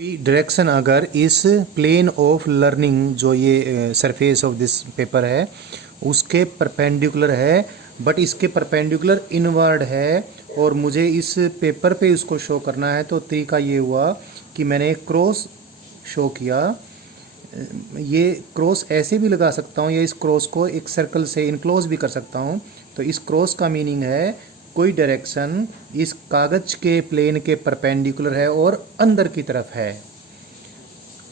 Direction अगर इस plane of learning जो ये सरफेस ऑफ दिस पेपर है उसके परपेंडिकुलर है, बट इसके परपेंडिकुलर इनवर्ड है और मुझे इस पेपर पे उसको शो करना है, तो तरीका ये हुआ कि मैंने एक क्रॉस शो किया। ये क्रॉस ऐसे भी लगा सकता हूँ या इस क्रॉस को एक सर्कल से इनक्लोज भी कर सकता हूँ। तो इस क्रॉस का मीनिंग है कोई डायरेक्शन इस कागज के प्लेन के परपेंडिकुलर है और अंदर की तरफ है।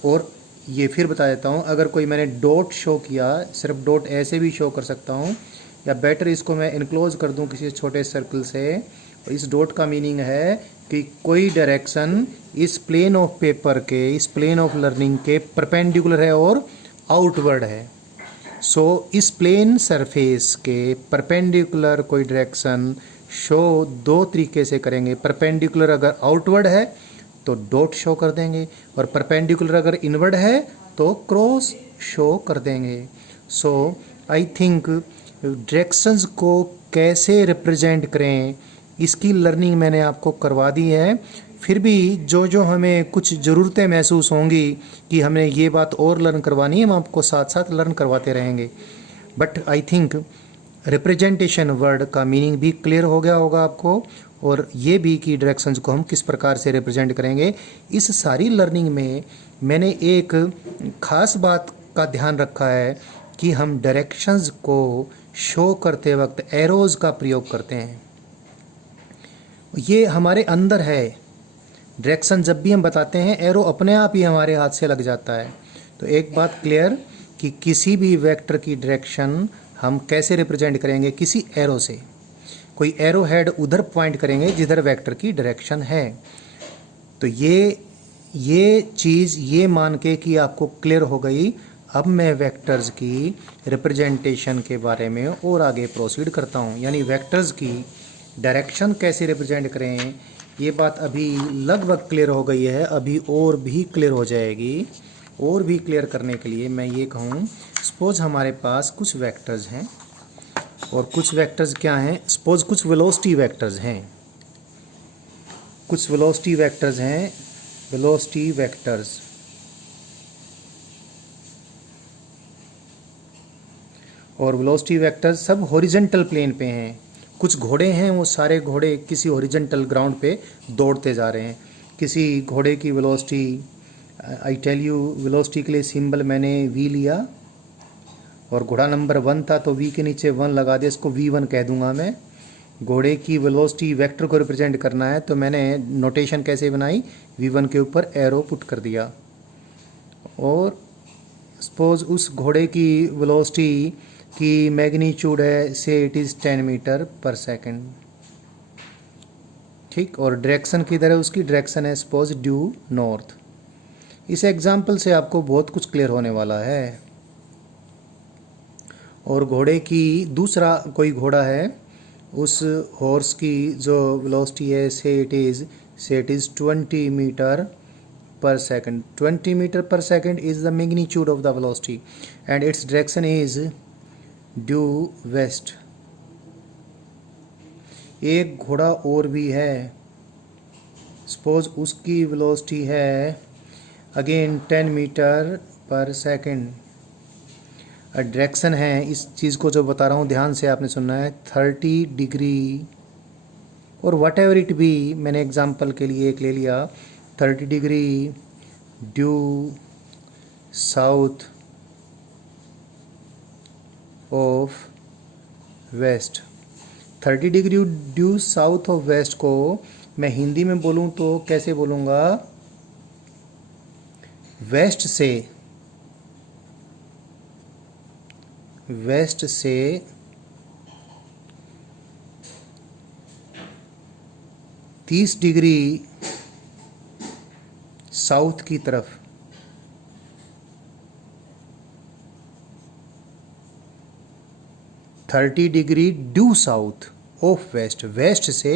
और ये फिर बता देता हूँ, अगर कोई मैंने डॉट शो किया, सिर्फ डॉट ऐसे भी शो कर सकता हूँ, या बेटर इसको मैं इनक्लोज कर दूँ किसी छोटे सर्कल से। और इस डॉट का मीनिंग है कि कोई डायरेक्शन इस प्लेन ऑफ पेपर के, इस प्लेन ऑफ लर्निंग के परपेंडिकुलर है और आउटवर्ड है। सो इस प्लेन सरफेस के परपेंडिकुलर कोई डायरेक्शन शो दो तरीके से करेंगे। परपेंडिकुलर अगर आउटवर्ड है तो डॉट शो कर देंगे, और परपेंडिकुलर अगर इनवर्ड है तो क्रॉस शो कर देंगे। सो आई थिंक डायरेक्शंस को कैसे रिप्रेजेंट करें इसकी लर्निंग मैंने आपको करवा दी है। फिर भी जो जो हमें कुछ ज़रूरतें महसूस होंगी कि हमें ये बात और लर्न करवानी है, हम आपको साथ साथ लर्न करवाते रहेंगे। But I think representation word का मीनिंग भी क्लियर हो गया होगा आपको, और ये भी कि डायरेक्शंस को हम किस प्रकार से रिप्रेजेंट करेंगे। इस सारी लर्निंग में मैंने एक ख़ास बात का ध्यान रखा है कि हम डायरेक्शंस को शो करते वक्त एरोज़ का प्रयोग करते हैं। ये हमारे अंदर है। डायरेक्शन जब भी हम बताते हैं एरो अपने आप ही हमारे हाथ से लग जाता है। तो एक बात क्लियर कि किसी भी वेक्टर की डायरेक्शन हम कैसे रिप्रेजेंट करेंगे, किसी एरो से। कोई एरो हेड उधर पॉइंट करेंगे जिधर वेक्टर की डायरेक्शन है। तो ये चीज़ ये मान के कि आपको क्लियर हो गई, अब मैं वेक्टर्स की रिप्रेजेंटेशन के बारे में और आगे प्रोसीड करता हूँ। यानी वेक्टर्स की डायरेक्शन कैसे रिप्रेजेंट करें, ये बात अभी लगभग क्लियर हो गई है, अभी और भी क्लियर हो जाएगी। और भी क्लियर करने के लिए मैं ये कहूँ, सपोज हमारे पास कुछ वेक्टर्स हैं, और कुछ वेक्टर्स क्या हैं, सपोज कुछ वेलोसिटी वेक्टर्स हैं, कुछ वेलोसिटी वेक्टर्स हैं, वेलोसिटी वेक्टर्स। और वेलोसिटी वेक्टर्स सब हॉरिजॉन्टल प्लेन पे हैं। कुछ घोड़े हैं, वो सारे घोड़े किसी हॉरिजॉन्टल ग्राउंड पे दौड़ते जा रहे हैं। किसी घोड़े की velocity, I tell you, velocity के लिए सिंबल मैंने वी लिया, और घोड़ा नंबर 1 था तो वी के नीचे 1 लगा दिया, इसको V1 कह दूंगा मैं। घोड़े की वेलोसिटी वेक्टर को रिप्रेजेंट करना है तो मैंने नोटेशन कैसे बनाई, V1 के ऊपर एरो पुट कर दिया। और सपोज उस घोड़े की वेलोसिटी की मैग्नीट्यूड है, से इट इज़ 10 मीटर पर सेकेंड, ठीक। और डायरेक्शन किधर है, उसकी डायरेक्शन है सपोज ड्यू नॉर्थ। इस एग्जाम्पल से आपको बहुत कुछ क्लियर होने वाला है। और घोड़े की दूसरा कोई घोड़ा है, उस हॉर्स की जो वेलोसिटी है, say it is 20 metre per second. 20 meter per second is the magnitude of the velocity and its direction is due west. एक घोड़ा और भी है, सपोज उसकी वेलोसिटी है अगेन 10 मीटर पर सेकेंड। डायरेक्शन है, इस चीज़ को जो बता रहा हूँ ध्यान से आपने सुनना है, 30 डिग्री और वट एवर इट बी, मैंने एग्जाम्पल के लिए एक ले लिया, 30 degree due south of west. 30 degree due south of west को मैं हिंदी में बोलूँ तो कैसे बोलूँगा, वेस्ट से 30 डिग्री साउथ की तरफ, thirty degree due south of west, west से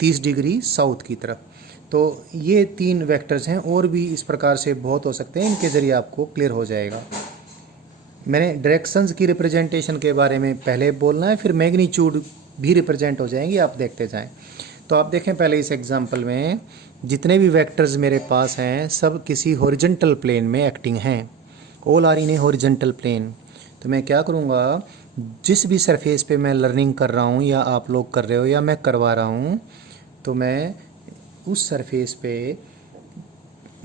30 डिग्री साउथ की तरफ। तो ये 3 वेक्टर्स हैं, और भी इस प्रकार से बहुत हो सकते हैं, इनके ज़रिए आपको क्लियर हो जाएगा। मैंने डायरेक्शंस की रिप्रेजेंटेशन के बारे में पहले बोलना है, फिर मैग्नीट्यूड भी रिप्रेजेंट हो जाएंगी, आप देखते जाएं। तो आप देखें पहले इस एग्जांपल में जितने भी वेक्टर्स मेरे पास हैं सब किसी हॉरिजॉन्टल प्लेन में एक्टिंग हैं, all are in a horizontal plane. तो मैं क्या करूँगा, जिस भी सरफेस पे मैं लर्निंग कर रहा हूँ या आप लोग कर रहे हो या मैं करवा रहा हूँ, तो मैं उस सरफेस पे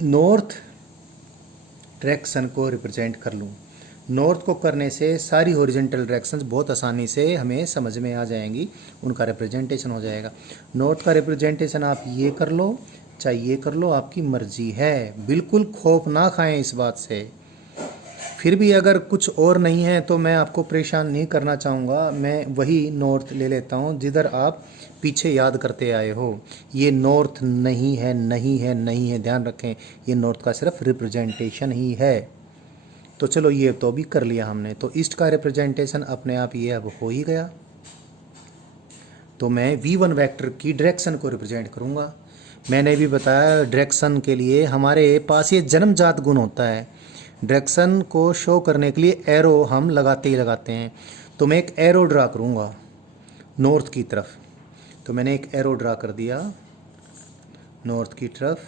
नॉर्थ डायरेक्शन को रिप्रेजेंट कर लूँ। नॉर्थ को करने से सारी हॉरिजॉन्टल डायरेक्शंस बहुत आसानी से हमें समझ में आ जाएंगी, उनका रिप्रेजेंटेशन हो जाएगा। नॉर्थ का रिप्रेजेंटेशन आप ये कर लो चाहे ये कर लो, आपकी मर्जी है, बिल्कुल खौफ ना खाएं इस बात से। फिर भी अगर कुछ और नहीं है तो मैं आपको परेशान नहीं करना चाहूँगा, मैं वही नॉर्थ ले लेता हूँ जिधर आप पीछे याद करते आए हो। ये नॉर्थ नहीं है, नहीं है, नहीं है, ध्यान रखें, ये नॉर्थ का सिर्फ रिप्रेजेंटेशन ही है। तो चलो ये तो भी कर लिया हमने। तो ईस्ट का रिप्रेजेंटेशन अपने आप ये अब हो ही गया। तो मैं V1 वेक्टर की डायरेक्शन को रिप्रेजेंट करूँगा। मैंने भी बताया डायरेक्शन के लिए हमारे पास ये जन्मजात गुण होता है, डायरेक्शन को शो करने के लिए एरो हम लगाते ही लगाते हैं। तो मैं एक एरो ड्रा करूँगा नॉर्थ की तरफ। तो मैंने एक एरो ड्रा कर दिया नॉर्थ की तरफ,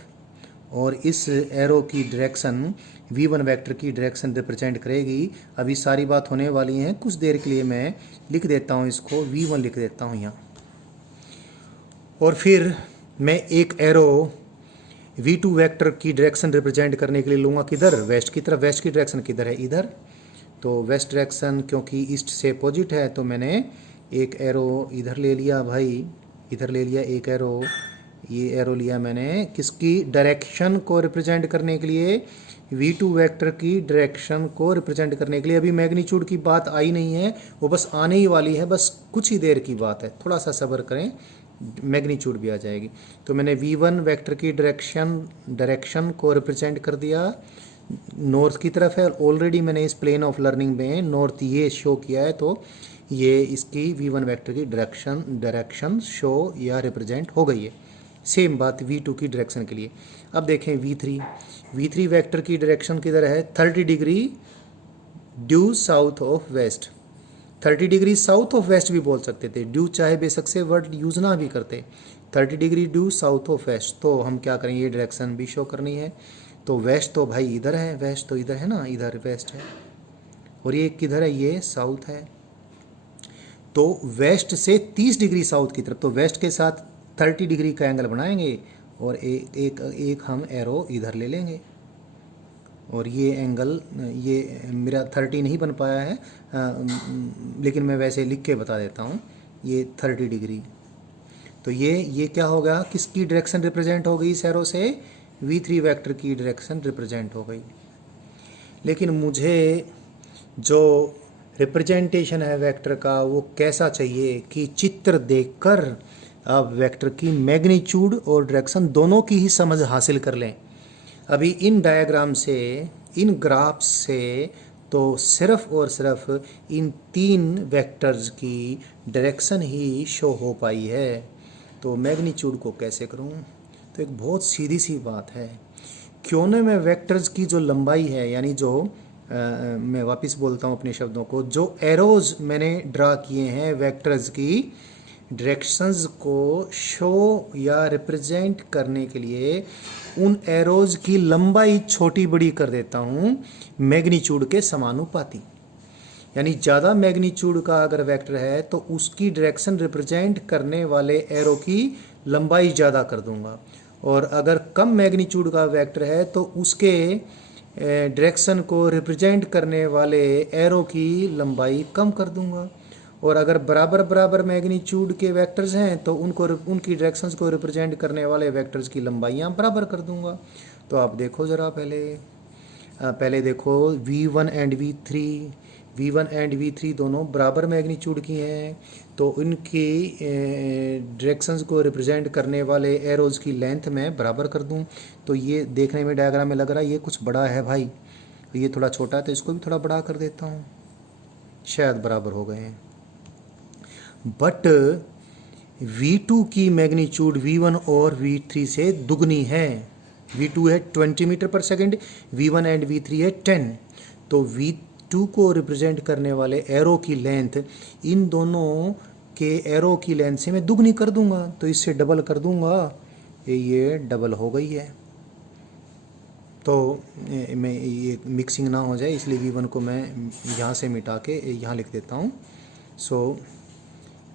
और इस एरो की डायरेक्शन V1 वेक्टर की डायरेक्शन रिप्रेजेंट करेगी। अभी सारी बात होने वाली है, कुछ देर के लिए मैं लिख देता हूँ, इसको V1 लिख देता हूँ यहाँ। और फिर मैं एक एरो V2 वेक्टर की डायरेक्शन रिप्रेजेंट करने के लिए लूँगा किधर, वेस्ट की तरफ। वेस्ट की डायरेक्शन किधर है, इधर। तो वेस्ट डायरेक्शन क्योंकि ईस्ट से अपोजिट है, तो मैंने एक एरो इधर ले लिया भाई, इधर ले लिया एक एरो। ये एरो लिया मैंने किसकी, डायरेक्शन को रिप्रेजेंट करने के लिए, V2 वेक्टर की डायरेक्शन को रिप्रेजेंट करने के लिए। अभी मैग्नीट्यूड की बात आई नहीं है, वो बस आने ही वाली है, बस कुछ ही देर की बात है, थोड़ा सा सब्र करें, मैग्नीट्यूड भी आ जाएगी। तो मैंने V1 वेक्टर की डायरेक्शन को रिप्रेजेंट कर दिया, नॉर्थ की तरफ है। ऑलरेडी मैंने इस प्लेन ऑफ लर्निंग में नॉर्थ ये शो किया है, तो ये इसकी V1 वेक्टर की डायरेक्शन शो या रिप्रेजेंट हो गई है। सेम बात V2 की डायरेक्शन के लिए। अब देखें V3 वेक्टर की डायरेक्शन किधर है, 30 degree due south of west. 30 degree south of west भी बोल सकते थे, ड्यू चाहे बेशक से वर्ड यूज़ ना भी करते। 30 degree due south of west, तो हम क्या करें, ये डायरेक्शन भी शो करनी है। तो वेस्ट तो भाई इधर है, वेस्ट तो इधर है ना, इधर वेस्ट है, और ये किधर है, ये साउथ है। तो वेस्ट से 30 डिग्री साउथ की तरफ, तो वेस्ट के साथ 30 डिग्री का एंगल बनाएंगे, और एक हम एरो इधर ले लेंगे, और ये एंगल, ये मेरा 30 नहीं बन पाया है, लेकिन मैं वैसे लिख के बता देता हूँ, ये 30 डिग्री। तो ये क्या होगा, किसकी डायरेक्शन रिप्रेजेंट हो गई इस एरो से, V3 वेक्टर की डायरेक्शन रिप्रेजेंट हो गई। लेकिन मुझे जो रिप्रेजेंटेशन है वेक्टर का वो कैसा चाहिए कि चित्र देखकर आप वेक्टर की मैग्नीट्यूड और डायरेक्शन दोनों की ही समझ हासिल कर लें। अभी इन डायग्राम से, इन ग्राफ से तो सिर्फ और सिर्फ इन 3 वेक्टर्स की डायरेक्शन ही शो हो पाई है। तो मैग्नीट्यूड को कैसे करूं, तो एक बहुत सीधी सी बात है, क्यों न मैं वेक्टर्स की जो लंबाई है, यानी जो मैं वापस बोलता हूं अपने शब्दों को, जो एरोज मैंने ड्रा किए हैं वेक्टर्स की डायरेक्शंस को शो या रिप्रेजेंट करने के लिए, उन एरोज की लंबाई छोटी बड़ी कर देता हूं मैग्नीट्यूड के समानुपाती। यानी ज़्यादा मैग्नीट्यूड का अगर वेक्टर है तो उसकी डायरेक्शन रिप्रेजेंट करने वाले एरो की लंबाई ज़्यादा कर दूंगा, और अगर कम मैग्नीट्यूड का वेक्टर है तो उसके डायरेक्शन को रिप्रेजेंट करने वाले एरो की लंबाई कम कर दूंगा। और अगर बराबर बराबर मैग्नीट्यूड के वेक्टर्स हैं तो उनकी डायरेक्शंस को रिप्रेजेंट करने वाले वेक्टर्स की लंबाइयाँ बराबर कर दूंगा। तो आप देखो ज़रा, पहले देखो V1 एंड V3 दोनों बराबर मैग्नीट्यूड की हैं, तो इनकी डायरेक्शंस को रिप्रेजेंट करने वाले एरोज़ की लेंथ मैं बराबर कर दूं। तो ये देखने में डायग्राम में लग रहा है ये कुछ बड़ा है भाई, ये थोड़ा छोटा है, तो इसको भी थोड़ा बड़ा कर देता हूँ, शायद बराबर हो गए हैं। बट V2 की मैग्नीट्यूड V1 और V3 से दुगनी है। V2 है 20 मीटर पर सेकेंड, V1 एंड V3 है 10। तो V2 को रिप्रेजेंट करने वाले एरो की लेंथ इन दोनों के एरो की लेंथ से मैं दुगनी कर दूंगा, तो इससे डबल कर दूंगा, ये डबल हो गई है। तो मैं ये मिक्सिंग ना हो जाए इसलिए V1 को मैं यहाँ से मिटा के यहाँ लिख देता हूँ। So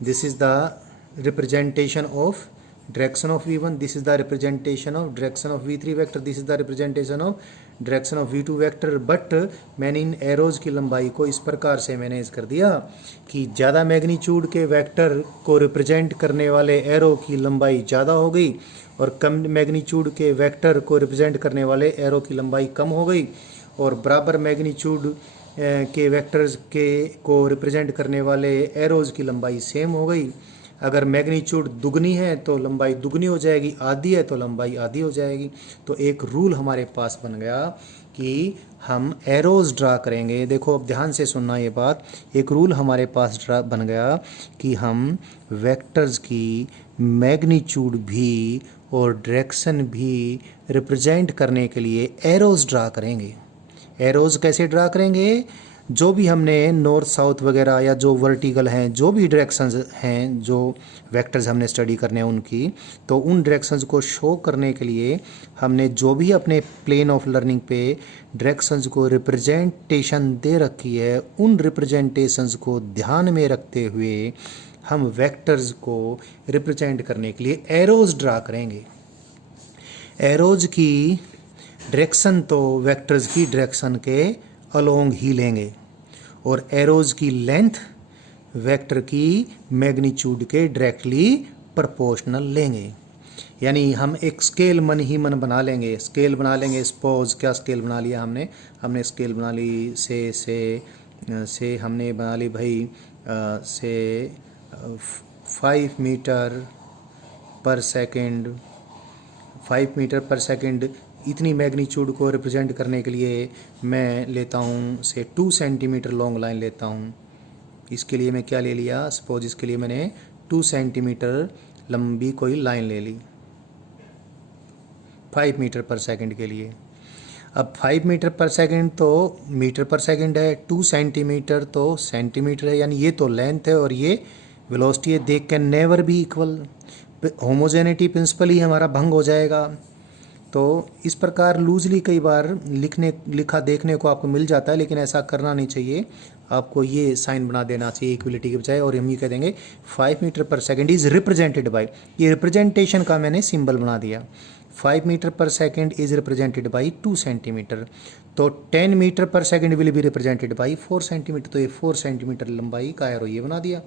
this is the representation of direction of V1, this is the representation of direction of V3 vector, this is the representation of direction of V2 vector. But मैंने इन एरोज की लंबाई को इस प्रकार से मैनेज कर दिया कि ज़्यादा मैग्नीट्यूड के वेक्टर को रिप्रेजेंट करने वाले एरो की लंबाई ज़्यादा हो गई और कम मैग्नीट्यूड के वेक्टर को रिप्रेजेंट करने वाले एरो की लंबाई कम हो गई, और बराबर मैग्नीट्यूड के वेक्टर्स के को रिप्रेजेंट करने वाले एरोज की लंबाई सेम हो गई। अगर मैग्नीट्यूड दुगनी है तो लंबाई दुगनी हो जाएगी, आधी है तो लंबाई आधी हो जाएगी। तो एक रूल हमारे पास बन गया कि हम एरोज ड्रा करेंगे। देखो अब ध्यान से सुनना ये बात, एक रूल हमारे पास बन गया कि हम वेक्टर्स की मैग्नीट्यूड भी और डायरेक्शन भी रिप्रेजेंट करने के लिए एरोज ड्रा करेंगे। एरोज कैसे ड्रा करेंगे? जो भी हमने नॉर्थ साउथ वगैरह या जो वर्टिकल हैं, जो भी डायरेक्शंस हैं, जो वेक्टर्स हमने स्टडी करने हैं उनकी, तो उन डायरेक्शंस को शो करने के लिए हमने जो भी अपने प्लेन ऑफ लर्निंग पे डायरेक्शंस को रिप्रेजेंटेशन दे रखी है, उन रिप्रेजेंटेशंस को ध्यान में रखते हुए हम वेक्टर्स को रिप्रेजेंट करने के लिए एरोज ड्रा करेंगे। एरोज की डायरेक्शन तो वेक्टर्स की डायरेक्शन के अलोंग ही लेंगे और एरोज की लेंथ वेक्टर की मैग्नीट्यूड के डायरेक्टली प्रोपोर्शनल लेंगे। यानी हम एक स्केल मन ही मन बना लेंगे, स्केल बना लेंगे। सपोज क्या स्केल बना लिया हमने स्केल बना ली से हमने बना ली भाई से 5 मीटर पर सेकंड, 5 मीटर पर सेकंड। इतनी मैग्नीट्यूड को रिप्रेजेंट करने के लिए मैं लेता हूँ से 2 सेंटीमीटर लॉन्ग लाइन लेता हूँ। इसके लिए मैं क्या ले लिया? सपोज इसके लिए मैंने 2 सेंटीमीटर लंबी कोई लाइन ले ली 5 मीटर पर सेकंड के लिए। अब 5 मीटर पर सेकंड तो मीटर पर सेकंड है, 2 सेंटीमीटर तो सेंटीमीटर है, यानी ये तो लेंथ है और ये वेलोसिटी है। They can never be equal, homogeneity principle ही हमारा भंग हो जाएगा। तो इस प्रकार लूजली कई बार लिखा देखने को आपको मिल जाता है, लेकिन ऐसा करना नहीं चाहिए। आपको ये साइन बना देना चाहिए इक्वलिटी के बजाय, और हम ये कह देंगे 5 मीटर पर सेकंड इज रिप्रेजेंटेड बाय, ये रिप्रेजेंटेशन का मैंने सिंबल बना दिया। 5 मीटर पर second is represented by 2 centimetre, तो 10 मीटर पर second will be represented by 4 centimetre. तो ये 4 सेंटीमीटर लंबाई का एरो ये बना दिया,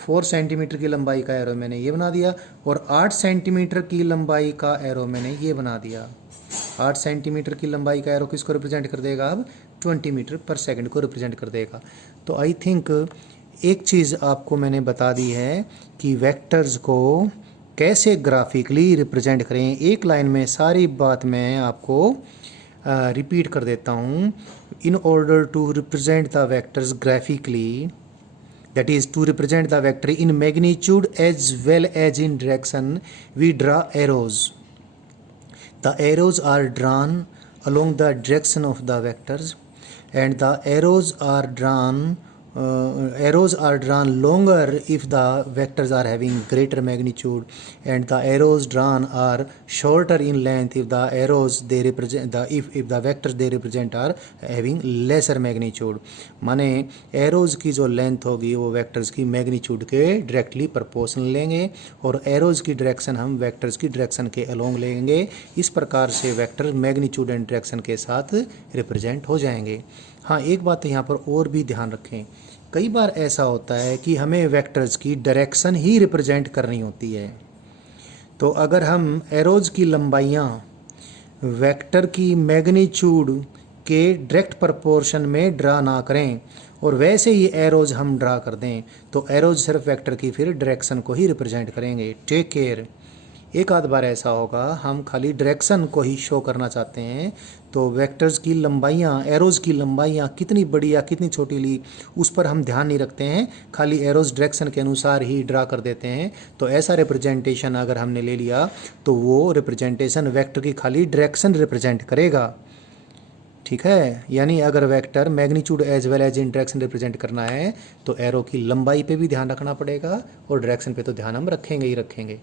4 सेंटीमीटर की लंबाई का एरो मैंने ये बना दिया, और 8 सेंटीमीटर की लंबाई का एरो मैंने ये बना दिया। 8 सेंटीमीटर की लंबाई का एरो किसको रिप्रेजेंट कर देगा? अब 20 मीटर पर सेकंड को रिप्रेजेंट कर देगा। तो आई थिंक एक चीज़ आपको मैंने बता दी है कि वेक्टर्स को कैसे ग्राफिकली रिप्रेजेंट करें। एक लाइन में सारी बात मैं आपको रिपीट कर देता हूँ। In order to represent the vectors graphically, that is to represent the vector in magnitude as well as in direction, we draw arrows. The arrows are drawn along the direction of the vectors, and the arrows are drawn longer if the vectors are having greater magnitude, and the arrows drawn are shorter in length if the arrows they represent if the vectors they represent are having lesser magnitude। माने arrows की जो length होगी वो vectors की magnitude के directly proportional लेंगे, और arrows की डायरेक्शन हम वेक्टर्स की डायरेक्शन के अलोंग लेंगे। इस प्रकार से वेक्टर मैग्नीट्यूड एंड डायरेक्शन के साथ रिप्रेजेंट हो जाएंगे। हाँ, एक बात यहाँ पर और भी ध्यान रखें, कई बार ऐसा होता है कि हमें वेक्टर्स की डायरेक्शन ही रिप्रेजेंट करनी होती है। तो अगर हम एरोज की लंबाइयाँ वेक्टर की मैग्नीट्यूड के डायरेक्ट प्रोपोर्शन में ड्रा ना करें और वैसे ही एरोज हम ड्रा कर दें, तो एरोज सिर्फ वेक्टर की फिर डायरेक्शन को ही रिप्रेजेंट करेंगे। टेक केयर, एक आध बार ऐसा होगा हम खाली डायरेक्शन को ही शो करना चाहते हैं, तो वेक्टर्स की लंबाइयाँ, एरोज की लंबाइयाँ कितनी बड़ी या कितनी छोटी ली उस पर हम ध्यान नहीं रखते हैं, खाली एरोज डायरेक्शन के अनुसार ही ड्रा कर देते हैं। तो ऐसा रिप्रेजेंटेशन अगर हमने ले लिया तो वो रिप्रेजेंटेशन वेक्टर की खाली डायरेक्शन रिप्रेजेंट करेगा। ठीक है, यानी अगर vector magnitude as well as in direction represent करना है तो एरो की लंबाई पे भी ध्यान रखना पड़ेगा और डायरेक्शन पे तो ध्यान हम रखेंगे ही रखेंगे।